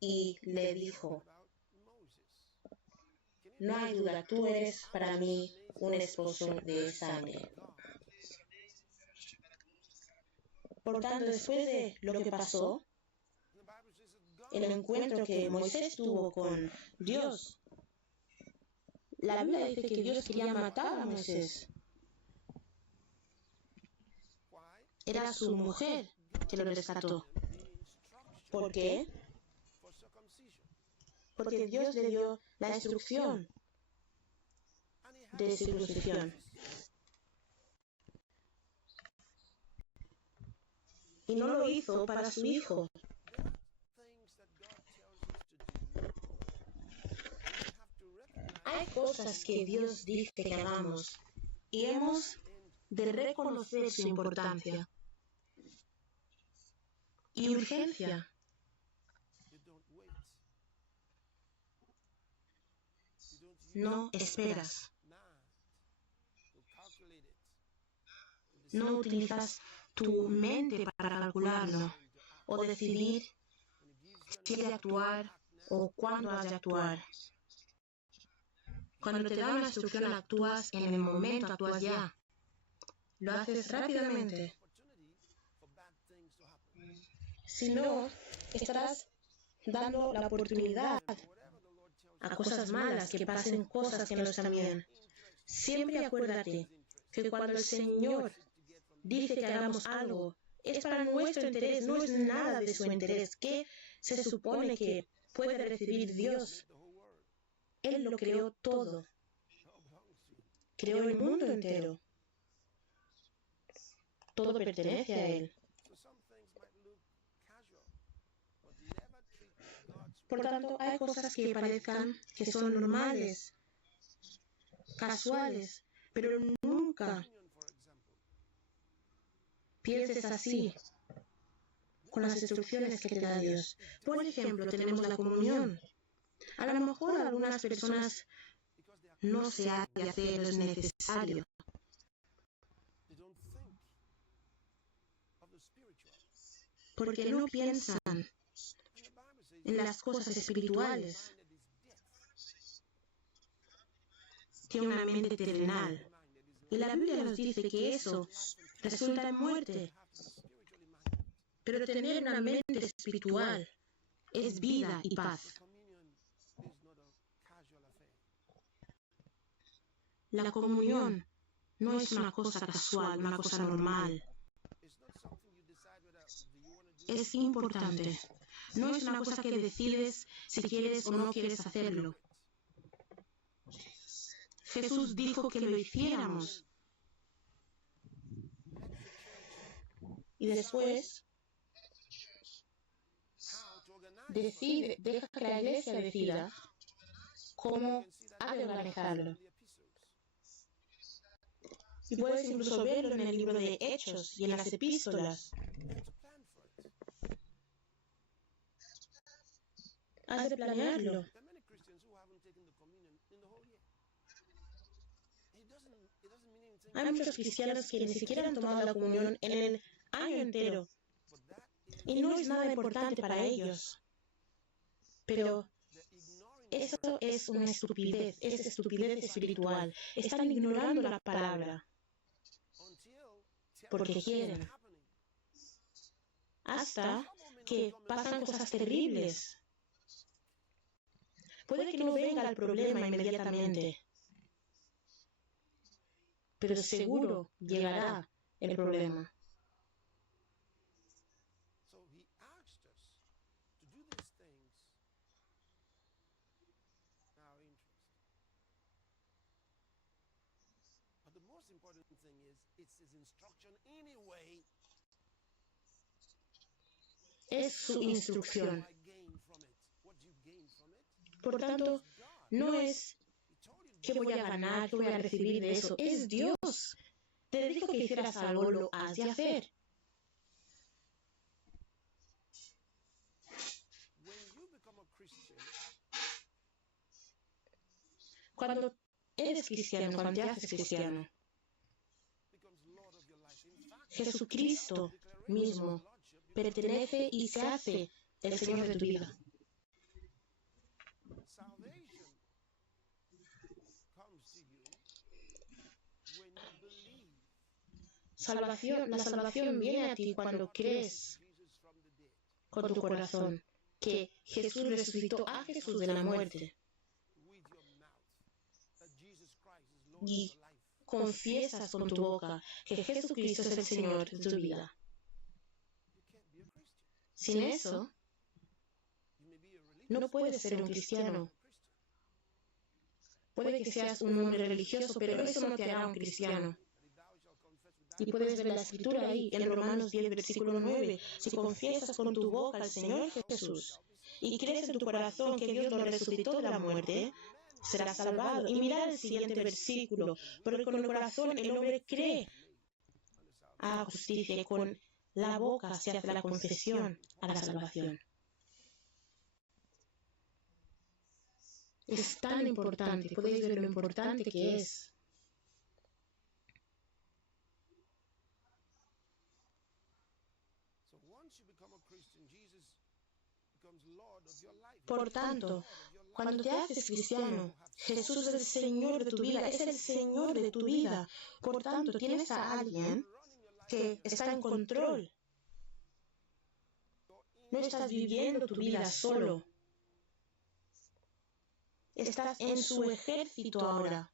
y le dijo: no hay duda, tú eres para mí un esposo de sangre. Por tanto, después de lo que pasó, el encuentro que Moisés tuvo con Dios, la Biblia dice que Dios quería matar a Moisés. Era su mujer que lo rescató. ¿Por qué? Porque Dios le dio la instrucción de circuncisión. Y no lo hizo para su hijo. Hay cosas que Dios dice que hagamos y hemos de reconocer su importancia y urgencia. No esperas. No utilizas tu mente para calcularlo o decidir si has de actuar o cuándo has de actuar. Cuando te da una instrucción, actúas en el momento, actúas ya. Lo haces rápidamente. Si no, estarás dando la oportunidad a cosas malas, que pasen cosas que no están bien. Siempre acuérdate que cuando el Señor dice que hagamos algo, es para nuestro interés, no es nada de su interés. ¿Qué se supone que puede recibir Dios? Él lo creó todo. Creó el mundo entero. Todo pertenece a Él. Por tanto, hay cosas que parezcan que son normales, casuales, pero nunca pienses así con las instrucciones que te da Dios. Por ejemplo, tenemos la comunión. A lo mejor a algunas personas no se ha de hacer, es necesario. Porque no piensan en las cosas espirituales. Tiene una mente terrenal. Y la Biblia nos dice que eso resulta en muerte. Pero tener una mente espiritual es vida y paz. La comunión no es una cosa casual, una cosa normal. Es importante. No es una cosa que decides si quieres o no quieres hacerlo. Jesús dijo que lo hiciéramos. Y después deja que la iglesia decida cómo ha de organizarlo. Y puedes incluso verlo en el libro de Hechos y en las epístolas. Has de planearlo. Hay muchos cristianos que ni siquiera han tomado la comunión en el año entero. Y no es nada importante para ellos. Pero eso es una estupidez, es estupidez espiritual. Están ignorando la palabra porque quieren. Hasta que pasan cosas terribles. Puede que no venga el problema inmediatamente, pero seguro llegará el problema. Es su instrucción. Por tanto, no es qué voy a ganar, qué voy a recibir de eso. Es Dios. Te dijo que hicieras algo, lo has de hacer. Cuando eres cristiano, cuando te haces cristiano, Jesucristo mismo pertenece y se hace el Señor de tu vida. La salvación viene a ti cuando crees con tu corazón que Jesús resucitó a Jesús de la muerte y confiesas con tu boca que Jesucristo es el Señor de tu vida. Sin eso, no puedes ser un cristiano. Puede que seas un hombre religioso, pero eso no te hará un cristiano. Y puedes ver la escritura ahí, en Romanos 10, versículo 9. Si confiesas con tu boca al Señor Jesús y crees en tu corazón que Dios lo resucitó de la muerte, serás salvado. Y mirad el siguiente versículo. Porque con el corazón el hombre cree a justicia y con la boca se hace la confesión a la salvación. Es tan importante, podéis ver lo importante que es. Por tanto, cuando te haces cristiano, Jesús es el Señor de tu vida, es el Señor de tu vida. Por tanto, tienes a alguien que está en control. No estás viviendo tu vida solo. Estás en su ejército ahora.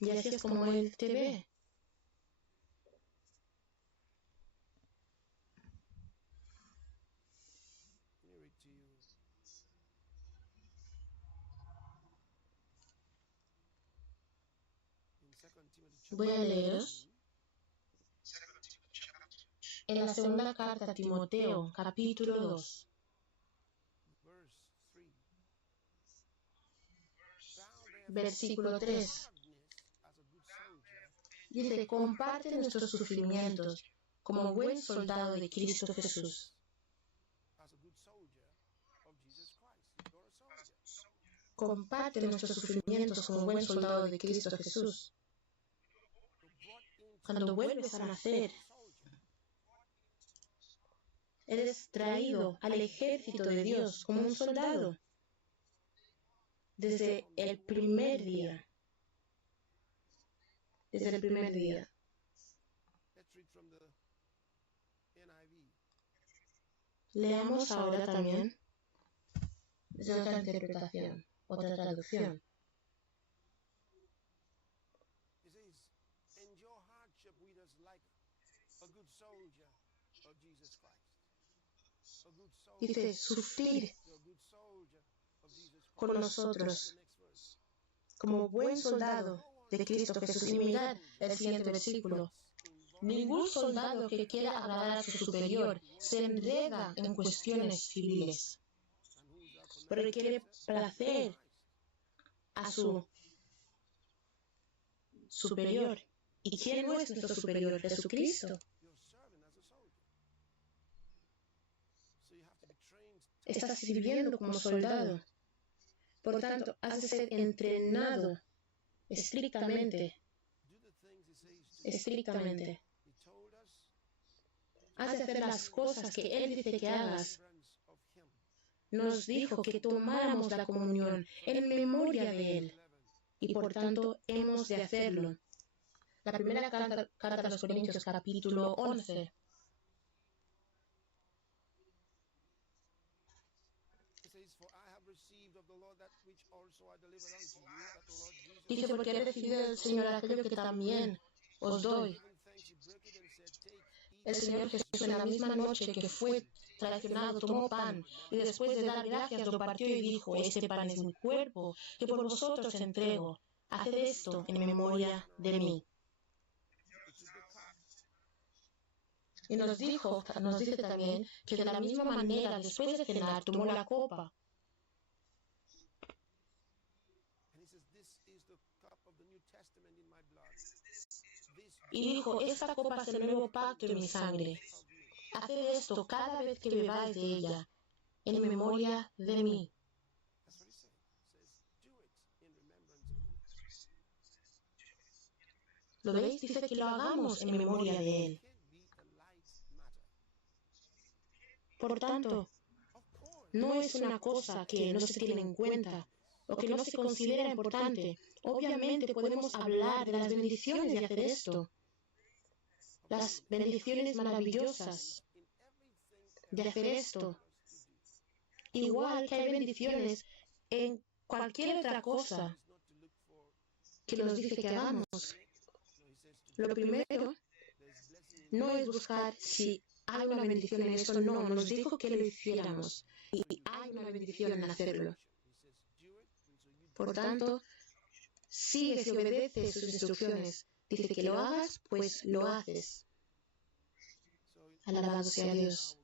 Y así es como Él te ve. Voy a leeros en la segunda carta a Timoteo, capítulo 2. Versículo 3. Dice, comparte nuestros sufrimientos como buen soldado de Cristo Jesús. Comparte nuestros sufrimientos como buen soldado de Cristo Jesús. Cuando vuelves a nacer, eres traído al ejército de Dios como un soldado. Desde el primer día. Desde el primer día. Leamos ahora también desde otra interpretación, otra traducción. Dice, sufrir con nosotros como buen soldado de Cristo Jesús. Y mirad el siguiente versículo. Ningún soldado que quiera agradar a su superior se enreda en cuestiones civiles, porque quiere placer a su superior. ¿Y quién no es nuestro superior? Jesucristo. Estás sirviendo como soldado. Por tanto, has de ser entrenado estrictamente. Has de hacer las cosas que Él dice que hagas. Nos dijo que tomáramos la comunión en memoria de Él. Y por tanto, hemos de hacerlo. La primera carta a los Corintios, capítulo 11. Dice, porque he recibido del Señor aquello que también os doy. El Señor Jesús en la misma noche que fue traicionado tomó pan y después de dar gracias lo partió y dijo, este pan es mi cuerpo que por vosotros entrego. Haced esto en memoria de mí. Y nos dice también que de la misma manera después de cenar tomó la copa. Y dijo, esta copa es el nuevo pacto en mi sangre. Haced esto cada vez que bebáis de ella, en memoria de mí. ¿Lo veis? Dice que lo hagamos en memoria de Él. Por tanto, no es una cosa que no se tiene en cuenta o que no se considera importante. Obviamente podemos hablar de las bendiciones de hacer esto, las bendiciones maravillosas de hacer esto. Igual que hay bendiciones en cualquier otra cosa que nos dice que hagamos. Lo primero no es buscar si hay una bendición en eso, no, nos dijo que lo hiciéramos y hay una bendición en hacerlo. Por tanto, sigues y obedeces sus instrucciones. Dice que lo hagas, pues lo haces. Alabado sea Dios.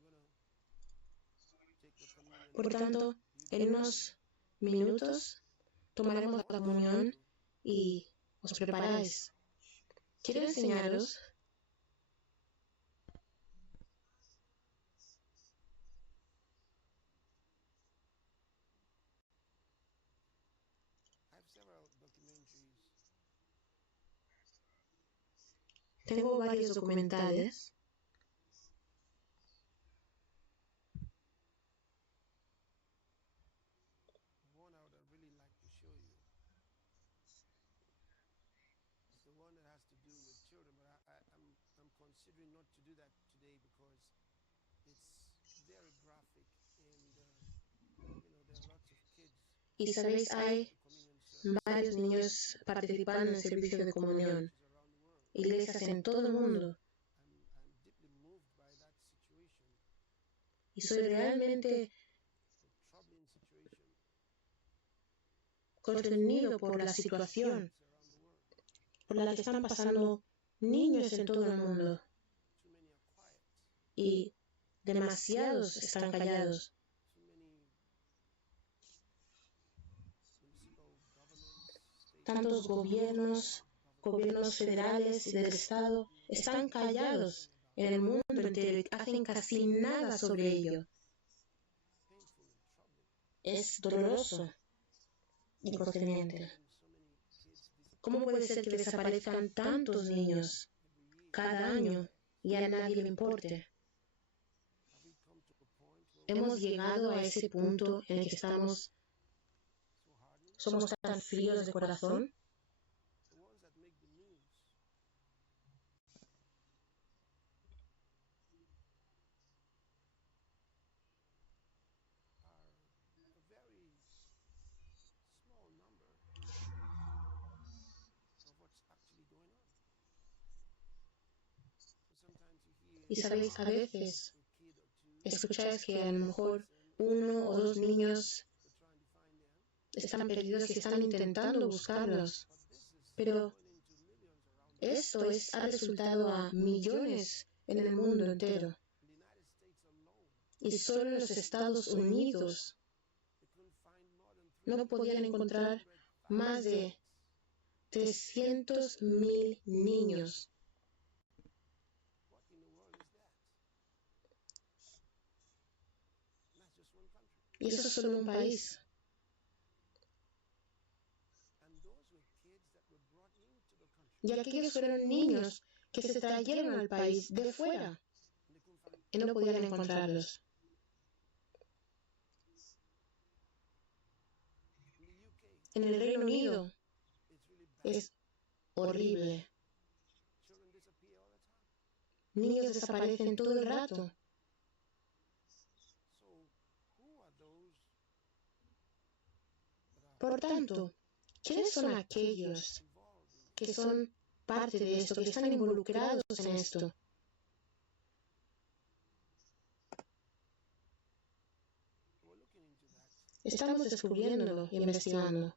Por tanto, en unos minutos tomaremos la comunión y os preparáis. Quiero enseñaros tengo varios documentales. Y sabéis, hay varios niños participando en el servicio de comunión. Iglesias en todo el mundo. Y soy realmente constreñido por la situación por la que están pasando niños en todo el mundo. Y demasiados están callados. Tantos gobiernos federales y del Estado están callados en el mundo entero y hacen casi nada sobre ello. Es doloroso y constreñente. ¿Cómo puede ser que desaparezcan tantos niños cada año y a nadie le importe? Hemos llegado a ese punto en el que somos tan fríos de corazón. Y sabéis, a veces escucháis que a lo mejor 1 o 2 niños están perdidos y están intentando buscarlos. Pero esto ha resultado a millones en el mundo entero. Y solo en los Estados Unidos no podían encontrar más de 300.000 niños. Y eso es solo un país. Y aquellos fueron niños que se trajeron al país de fuera y no podían encontrarlos. En el Reino Unido es horrible. Niños desaparecen todo el rato. Por tanto, ¿quiénes son aquellos que son parte de esto, que están involucrados en esto? Estamos descubriéndolo y investigando.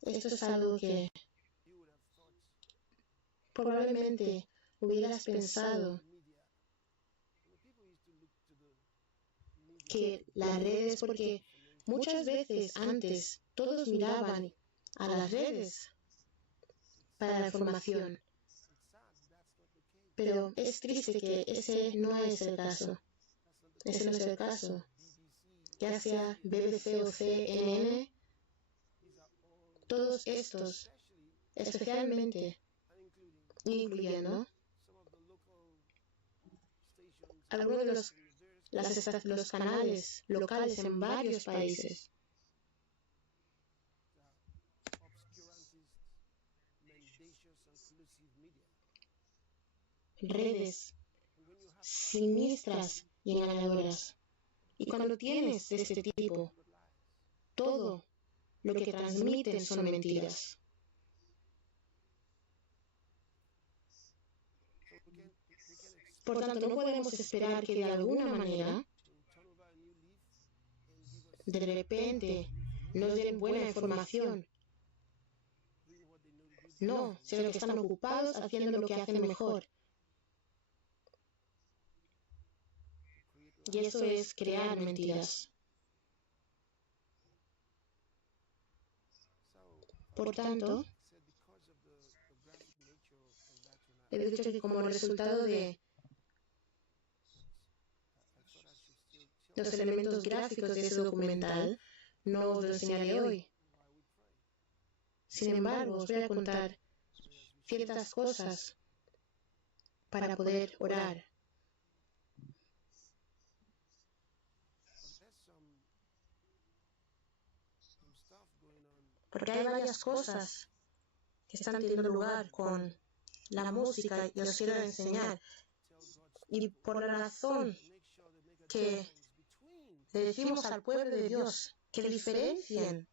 Esto es algo que probablemente hubieras pensado que las redes, porque muchas veces antes todos miraban a las redes para la información, pero es triste que ese no es el caso. Ese no es el caso. Ya sea BBC o CNN, todos estos, especialmente, incluyendo algunos de los canales locales en varios países. Redes siniestras y engañadoras. Y cuando tienes de este tipo, todo lo que transmiten son mentiras. Por tanto, no podemos esperar que de alguna manera, de repente, nos den buena información. No, sino que están ocupados haciendo lo que hacen mejor. Y eso es crear mentiras. Por tanto, he dicho que como resultado de los elementos gráficos de ese documental, no os lo enseñaré hoy. Sin embargo, os voy a contar ciertas cosas para poder orar. Porque hay varias cosas que están teniendo lugar con la música y os quiero enseñar. Y por la razón que le decimos al pueblo de Dios que diferencien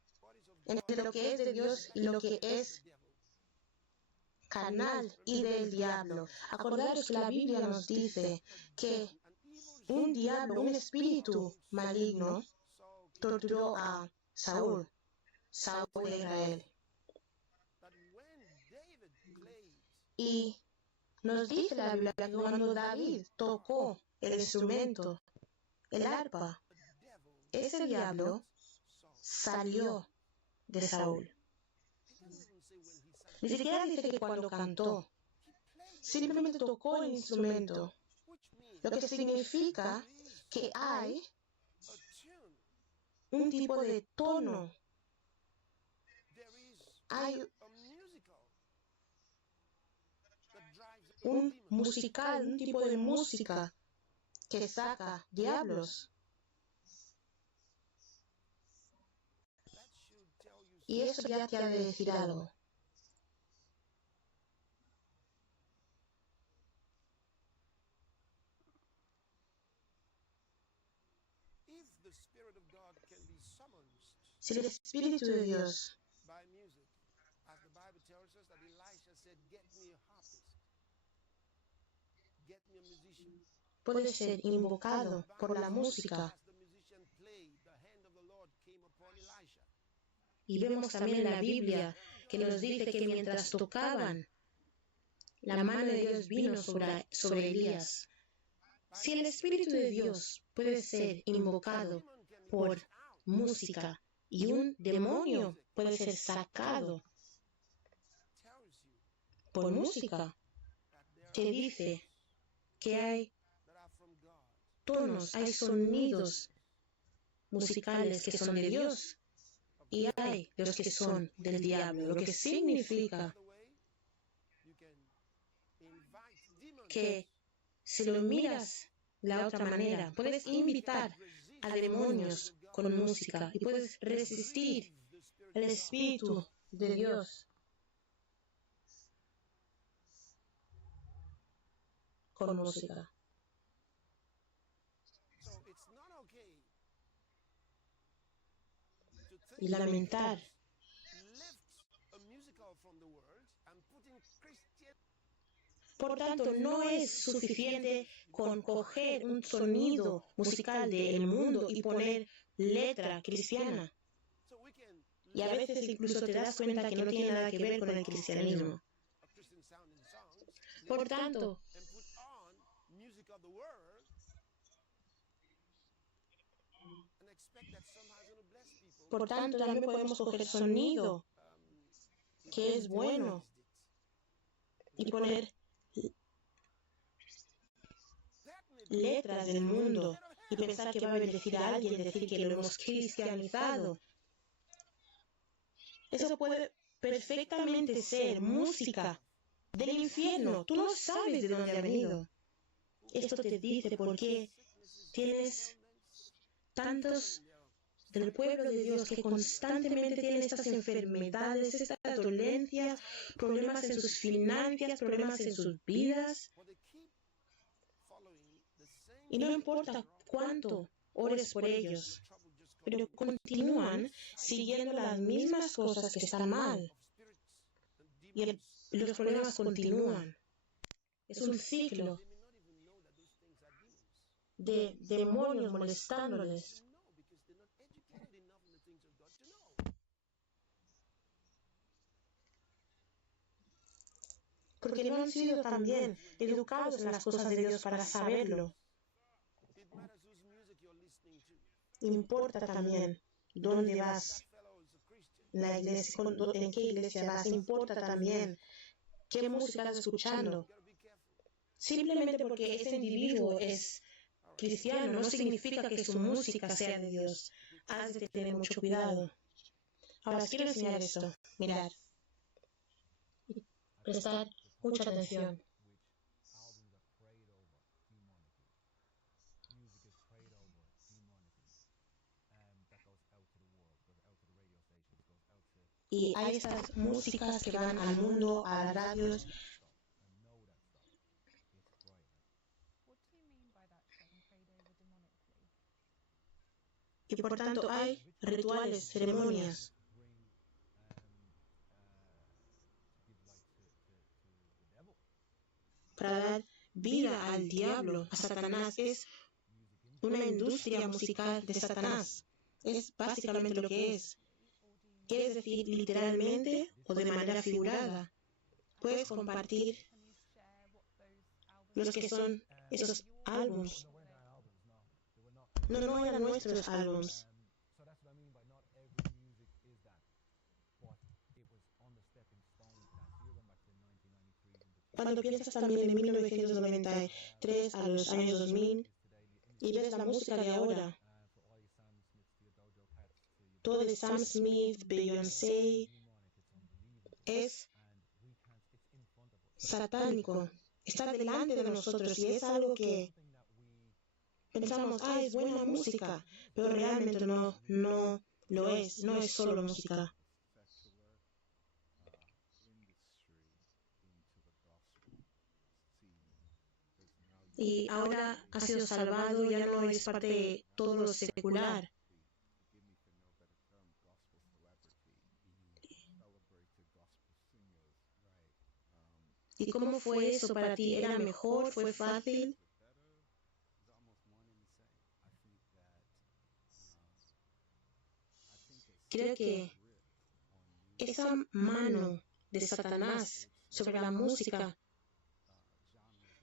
entre lo que es de Dios y lo que es carnal y del diablo. Acordaros que la Biblia nos dice que un diablo, un espíritu maligno, torturó a Saúl de Israel. Y nos dice la Biblia que cuando David tocó el instrumento, el arpa, ese diablo salió de Saúl. Ni siquiera dice que cuando cantó, simplemente tocó el instrumento, lo que significa que hay un tipo de tono, hay un musical, un tipo de música que saca diablos. Y eso ya te ha de decir algo. Si el Espíritu de Dios puede ser invocado por la música, y vemos también en la Biblia que nos dice que mientras tocaban, la mano de Dios vino sobre Elías. Si el Espíritu de Dios puede ser invocado por música y un demonio puede ser sacado por música, te dice que hay tonos, hay sonidos musicales que son de Dios y hay los que son del diablo, lo que significa que si lo miras de la otra manera, puedes invitar a demonios con música y puedes resistir el Espíritu de Dios con música. Y lamentar por tanto, no es suficiente con coger un sonido musical del mundo y poner letra cristiana. Y a veces incluso te das cuenta que no tiene nada que ver con el cristianismo. Por tanto, también podemos coger sonido que es bueno y poner letras del mundo y pensar que va a bendecir a alguien, decir que lo hemos cristianizado. Eso puede perfectamente ser música del infierno. Tú no sabes de dónde ha venido. Esto te dice por qué tienes tantos del pueblo de Dios que constantemente tienen estas enfermedades, estas dolencias, problemas en sus finanzas, problemas en sus vidas. Y no importa cuánto ores por ellos, pero continúan siguiendo las mismas cosas que están mal. Y los problemas continúan. Es un ciclo de demonios molestándoles. Porque no han sido también educados en las cosas de Dios para saberlo. Importa también dónde vas, la iglesia, en qué iglesia vas, importa también qué música estás escuchando. Simplemente porque ese individuo es cristiano no significa que su música sea de Dios. Has de tener mucho cuidado. Ahora os quiero enseñar esto. Mirad. Prestad mucha atención. Y hay estas músicas que van al mundo, a las radios. Y por tanto hay rituales, ceremonias. Para dar vida al diablo, a Satanás. Es una industria musical de Satanás. Es básicamente lo que es. Es decir, literalmente o de manera figurada. Puedes compartir los que son esos álbums. No eran nuestros álbums. Cuando piensas también de 1993 a los años 2000 y ves la música de ahora, todo de Sam Smith, Beyoncé, es satánico. Está delante de nosotros y es algo que pensamos, es buena música, pero realmente no lo es, no es solo música. Y ahora has sido salvado, ya no eres parte de todo lo secular. ¿Y cómo fue eso para ti? ¿Era mejor? ¿Fue fácil? Creo que esa mano de Satanás sobre la música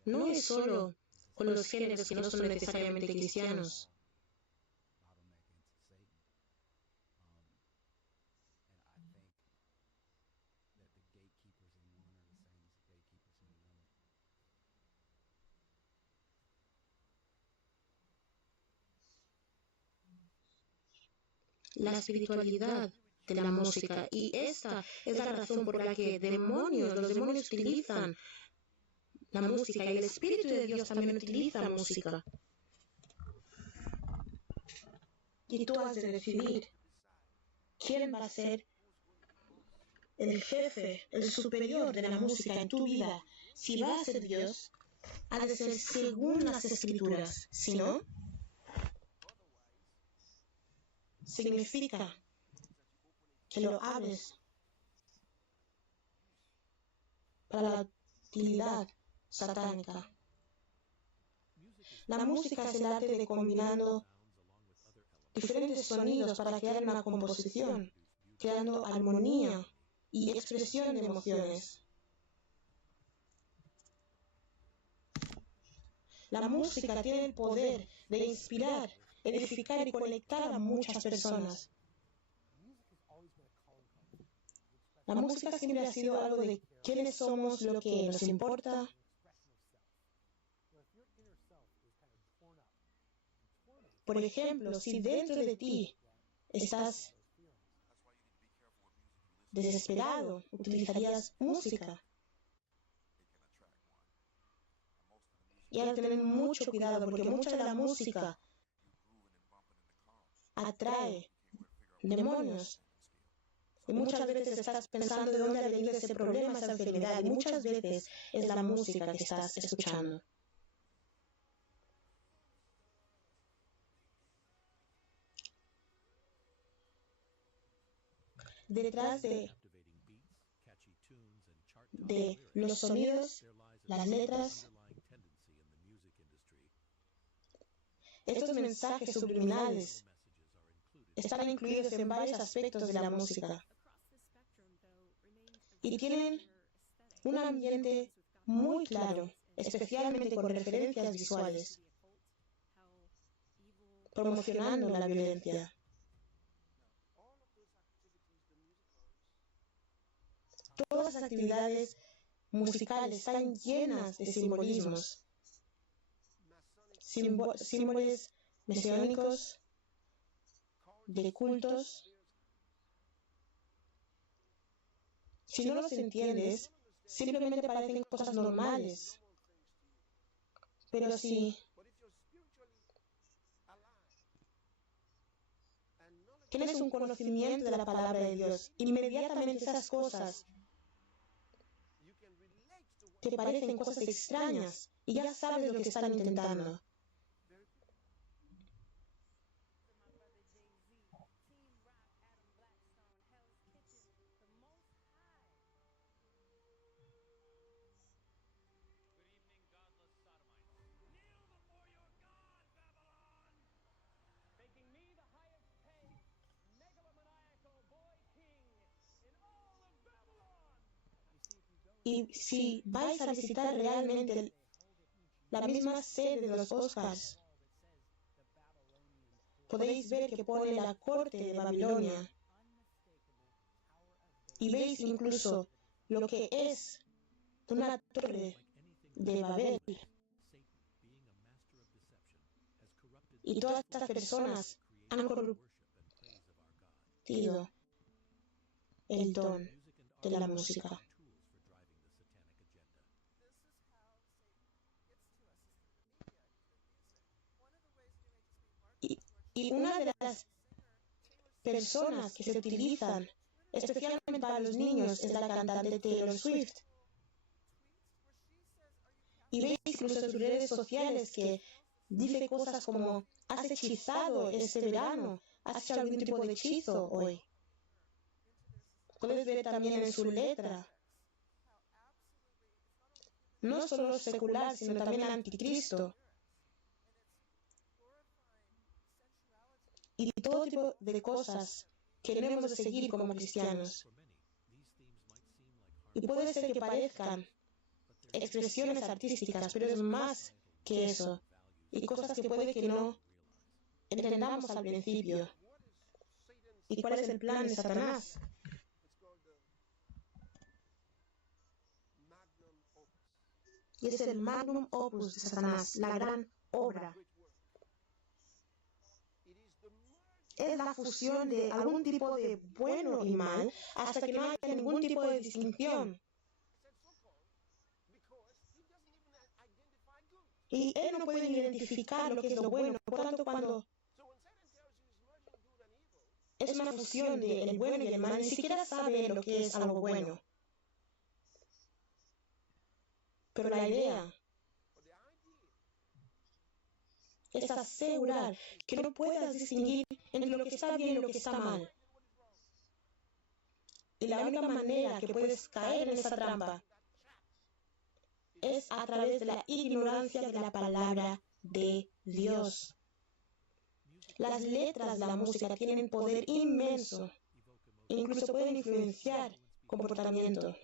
no es solo con los géneros que no son necesariamente cristianos. La espiritualidad de la música. Y esta es la razón por la que los demonios utilizan la música y el Espíritu de Dios también utiliza música. Y tú has de decidir quién va a ser el jefe, el superior de la música en tu vida. Si va a ser Dios, ha de ser según las Escrituras. Si no, significa que lo abres para la utilidad satánica. La música es el arte de combinando diferentes sonidos para crear una composición, creando armonía y expresión de emociones. La música tiene el poder de inspirar, edificar y conectar a muchas personas. La música siempre ha sido algo de quiénes somos, lo que nos importa. Por ejemplo, si dentro de ti estás desesperado, utilizarías música. y hay que tener mucho cuidado porque mucha de la música atrae demonios. Y muchas veces estás pensando de dónde ha venido ese problema, esa enfermedad, y muchas veces es la música que estás escuchando. Detrás de los sonidos, las letras, estos mensajes subliminales están incluidos en varios aspectos de la música y tienen un ambiente muy claro, especialmente con referencias visuales, promocionando la violencia. Todas las actividades musicales están llenas de simbolismos, símbolos mesiánicos, de cultos. Si no los entiendes, simplemente parecen cosas normales. Pero si tienes un conocimiento de la palabra de Dios, inmediatamente esas cosas te parecen cosas extrañas y ya sabes lo que están intentando. Y si vais a visitar realmente la misma sede de los Oscars, podéis ver que pone la corte de Babilonia y veis incluso lo que es una torre de Babel. Y todas estas personas han corrompido el don de la música. Y una de las personas que se utilizan especialmente para los niños es la cantante Taylor Swift. Y veis incluso en sus redes sociales que dice cosas como: has hechizado este verano, has hecho algún tipo de hechizo hoy. Puedes ver también en su letra, no solo secular, sino también anticristo. Y todo tipo de cosas que debemos de seguir como cristianos. Y puede ser que parezcan expresiones artísticas, pero es más que eso. Y cosas que puede que no entendamos al principio. ¿Y cuál es el plan de Satanás? Y es el magnum opus de Satanás, la gran obra. Es la fusión de algún tipo de bueno y mal hasta que no haya ningún tipo de distinción. Y él no puede identificar lo que es lo bueno. Por tanto, cuando es una fusión del bueno y el mal, ni siquiera sabe lo que es algo bueno. Pero la idea es asegurar que no puedas distinguir entre lo que está bien y lo que está mal. Y la única manera que puedes caer en esa trampa es a través de la ignorancia de la palabra de Dios. Las letras de la música tienen poder inmenso e incluso pueden influenciar comportamiento.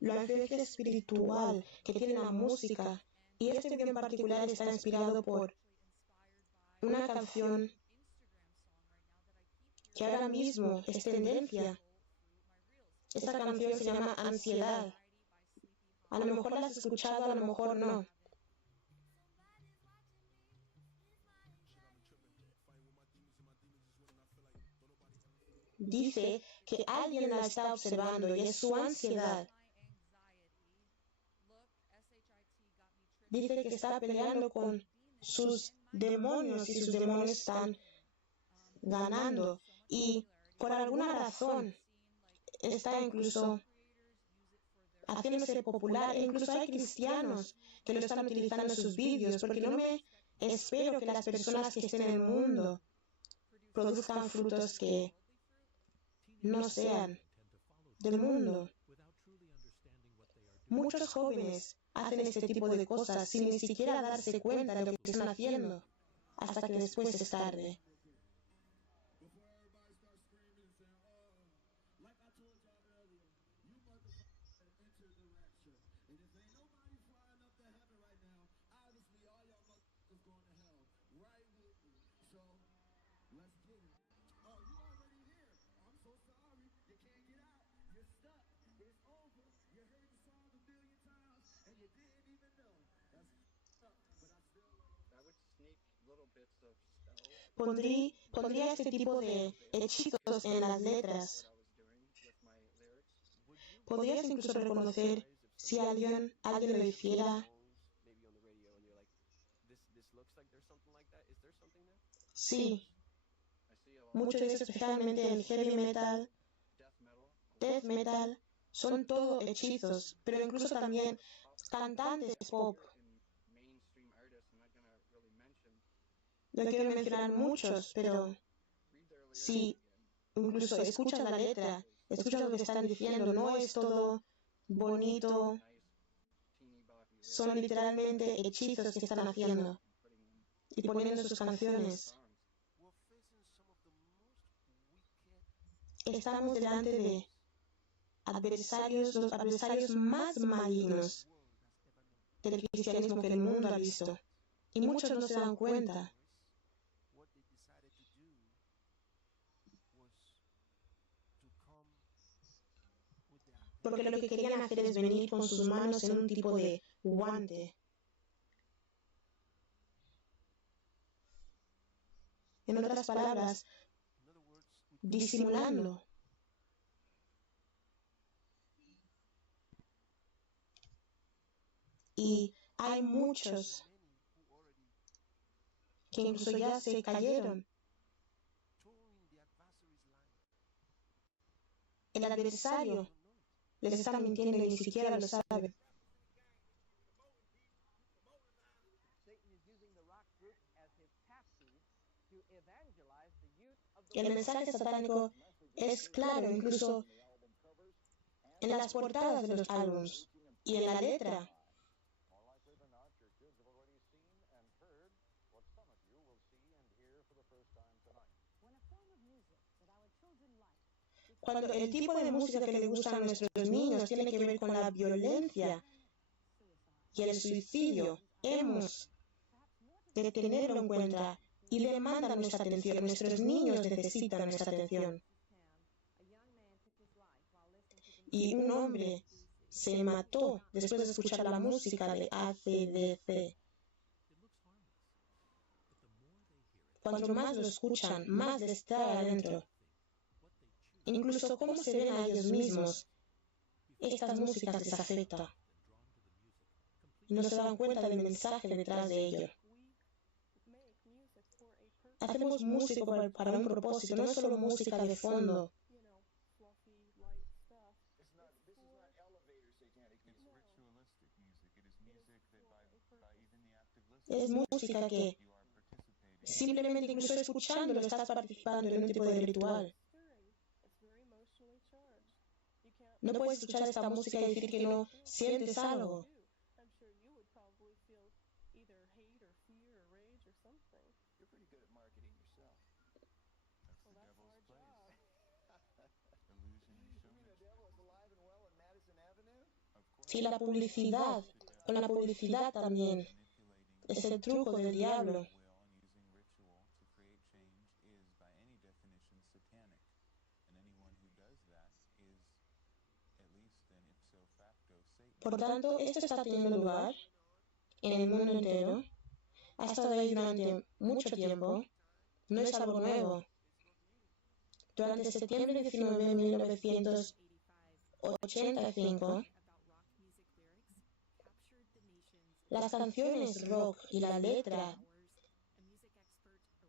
La influencia espiritual que tiene la música, y este video en particular está inspirado por una canción que ahora mismo es tendencia. Esta canción se llama Ansiedad. A lo mejor la has escuchado, a lo mejor no. Dice que alguien la está observando y es su ansiedad. dice que está peleando con sus demonios y sus demonios están ganando. Y por alguna razón está incluso haciéndose popular. E incluso hay cristianos que lo están utilizando en sus vídeos, porque no me espero que las personas que estén en el mundo produzcan frutos que no sean del mundo. Muchos jóvenes hacen este tipo de cosas sin ni siquiera darse cuenta de lo que están haciendo, hasta que después es tarde. Pondría este tipo de hechizos en las letras. Podrías incluso reconocer si alguien lo hiciera. Sí, mucho de eso, especialmente el heavy metal, death metal, son todo hechizos, pero incluso también cantantes pop. No quiero mencionar muchos, pero si incluso escuchas la letra, escuchas lo que están diciendo, no es todo bonito, son literalmente hechizos que están haciendo y poniendo en sus canciones. Estamos delante de adversarios, los adversarios más malignos del cristianismo que el mundo ha visto. Y muchos no se dan cuenta. Porque lo que querían hacer es venir con sus manos en un tipo de guante. En otras palabras, disimulando. Y hay muchos que incluso ya se cayeron. El adversario les está mintiendo y ni siquiera lo sabe. El mensaje satánico es claro, incluso en las portadas de los álbumes y en la letra. Cuando el tipo de música que le gusta a nuestros niños tiene que ver con la violencia y el suicidio, hemos de tenerlo en cuenta y le demandan nuestra atención. Nuestros niños necesitan nuestra atención. Y un hombre se mató después de escuchar la música de AC/DC. Cuanto más lo escuchan, más les trae adentro. Incluso cómo se ven a ellos mismos, estas músicas les afectan. Y no se dan cuenta del mensaje detrás de ello. Hacemos música para un propósito, no es solo música de fondo. Es música que simplemente incluso escuchándolo estás participando en un tipo de ritual. No puedes escuchar esta música y decir que no sientes algo. Sí, la publicidad, con la publicidad también, es el truco del diablo. Por tanto, esto está teniendo lugar en el mundo entero. Ha estado ahí durante mucho tiempo. No es algo nuevo. Durante septiembre 19 de 1985, las canciones rock y la letra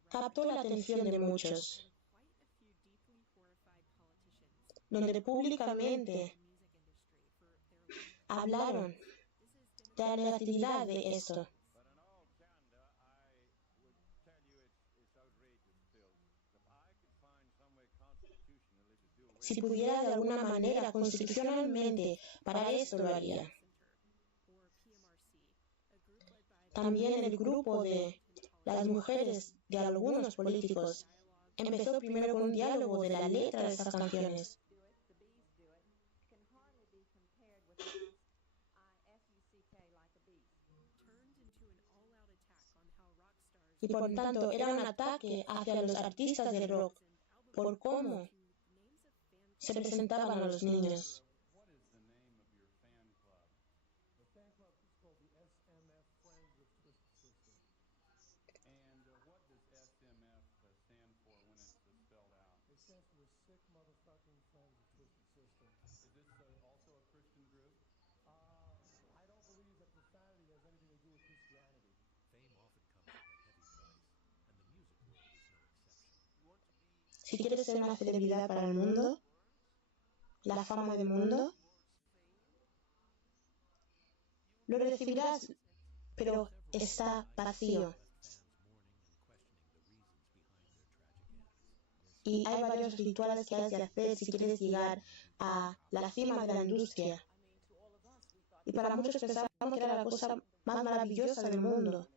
captó la atención de muchos, donde públicamente hablaron de la negatividad de esto. Si pudiera de alguna manera constitucionalmente para esto lo haría. También el grupo de las mujeres de algunos políticos empezó primero con un diálogo de la letra de estas canciones. Y por tanto era un ataque hacia los artistas del rock por cómo se presentaban a los niños. Si quieres ser una celebridad para el mundo, la fama del mundo, lo recibirás, pero está vacío. Y hay varios rituales que has de hacer si quieres llegar a la cima de la industria. Y para muchos pensábamos que era la cosa más maravillosa del mundo.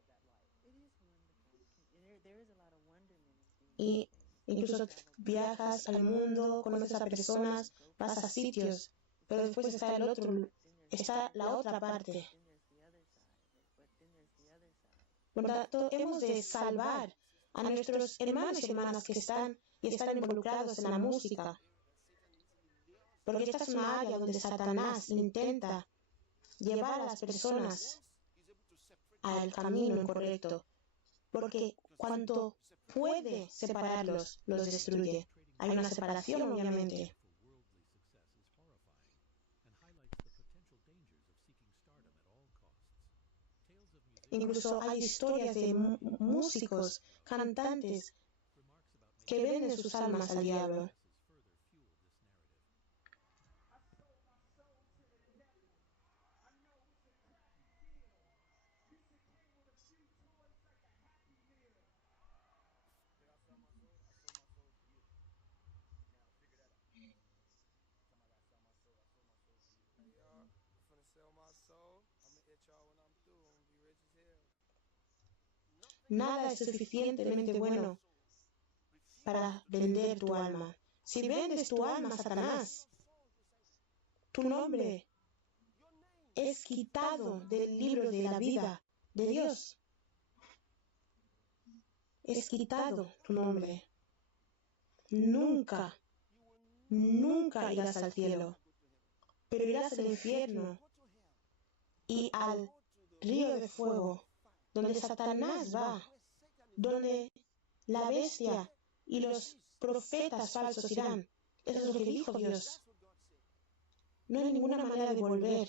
Y incluso viajas al mundo, conoces a personas, vas a sitios, pero después está la otra parte. Por lo tanto, hemos de salvar a nuestros hermanos y hermanas que están involucrados en la música. Porque esta es una área donde Satanás intenta llevar a las personas al camino incorrecto. Porque cuanto puede separarlos, los destruye. Hay una separación, obviamente. Incluso hay historias de músicos, cantantes, que venden sus almas al diablo. Nada es suficientemente bueno para vender tu alma. Si vendes tu alma a Satanás, tu nombre es quitado del libro de la vida de Dios. Es quitado tu nombre. Nunca irás al cielo, pero irás al infierno y al río de fuego, donde Satanás va, donde la bestia y los profetas falsos irán. Eso es lo que dijo Dios. No hay ninguna manera de volver.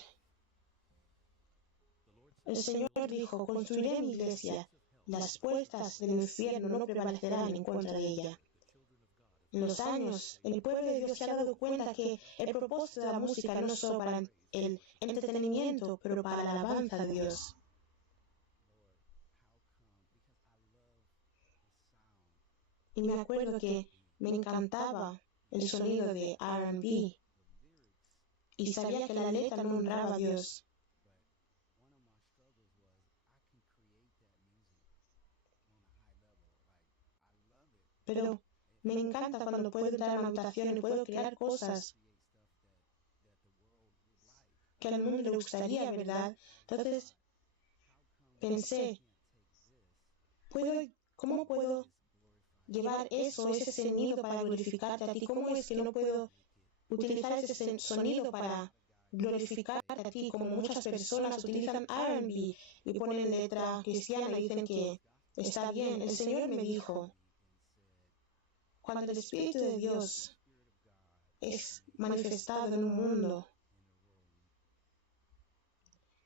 El Señor dijo, construiré mi iglesia, las puertas del infierno no prevalecerán en contra de ella. En los años, el pueblo de Dios se ha dado cuenta que el propósito de la música no es solo para el entretenimiento, pero para la alabanza de Dios. Y me acuerdo que me encantaba el sonido de R&B y sabía que la letra no honraba a Dios. Pero me encanta cuando puedo entrar a una habitación y puedo crear cosas que al mundo le gustaría, ¿verdad? Entonces pensé, ¿cómo puedo llevar ese sonido para glorificarte a ti? ¿Cómo es que no puedo utilizar ese sonido para glorificarte a ti? Como muchas personas utilizan R&B y ponen letra cristiana y dicen que está bien. El Señor me dijo, cuando el Espíritu de Dios es manifestado en un mundo,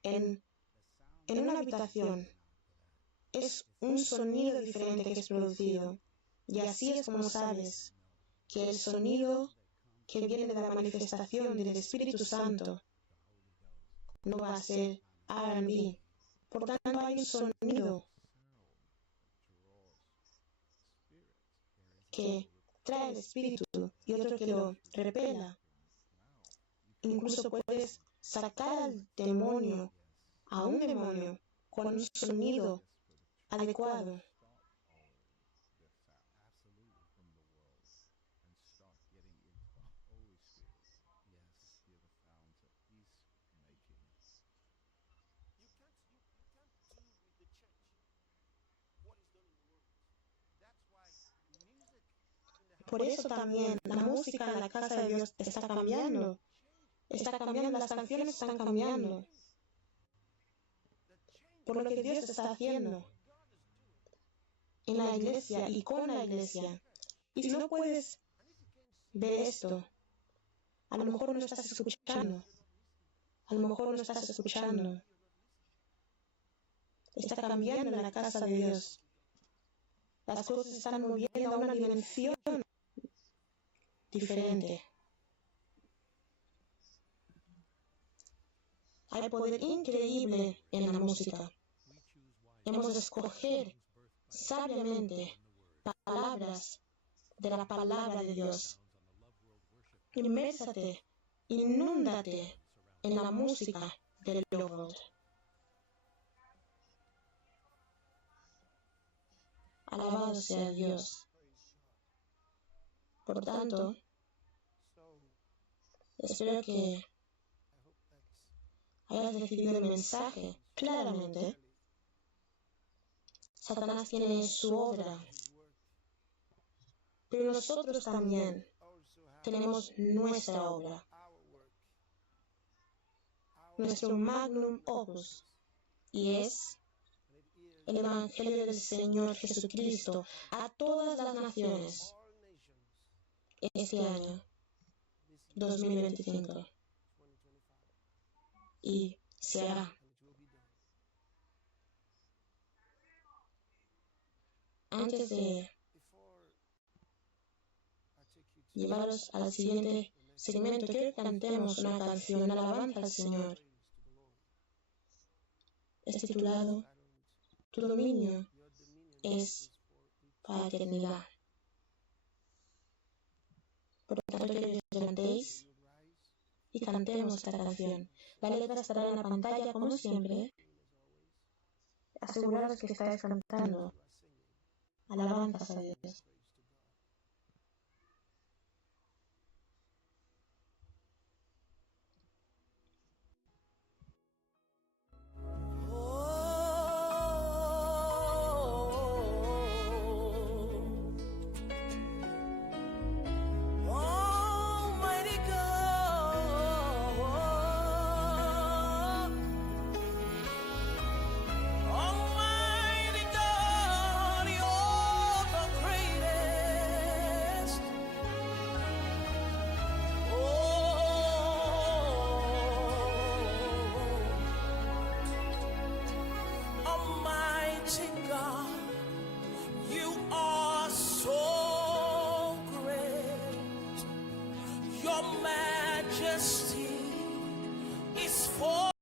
en en una habitación es un sonido diferente que es producido. Y así es como sabes que el sonido que viene de la manifestación del Espíritu Santo no va a ser R&B. Por tanto, hay un sonido que trae el Espíritu y otro que lo repela. Incluso puedes sacar al demonio, a un demonio, con un sonido adecuado. Por eso también la música en la casa de Dios está cambiando. Está cambiando, las canciones están cambiando. Por lo que Dios está haciendo en la iglesia y con la iglesia. Y si no puedes ver esto, a lo mejor no estás escuchando. A lo mejor no estás escuchando. Está cambiando en la casa de Dios. Las cosas se están moviendo a una dimensión diferente. Hay poder increíble en la música. Hemos de escoger sabiamente palabras de la palabra de Dios. Inmésate, inúndate en la música del Lord. Alabado sea Dios. Por tanto, espero que hayas recibido el mensaje claramente. Satanás tiene su obra, pero nosotros también tenemos nuestra obra, nuestro magnum opus, y es el Evangelio del Señor Jesucristo a todas las naciones este año 2025. Y se hará. Antes de llevaros al siguiente segmento, quiero que cantemos una canción, una alabanza al Señor. Es titulado Tu dominio es para eternidad. Por lo tanto, quiero que os levantéis y cantemos esta canción. La letra estará en la pantalla como siempre. Aseguraros que estáis cantando alabanzas a Dios. Your majesty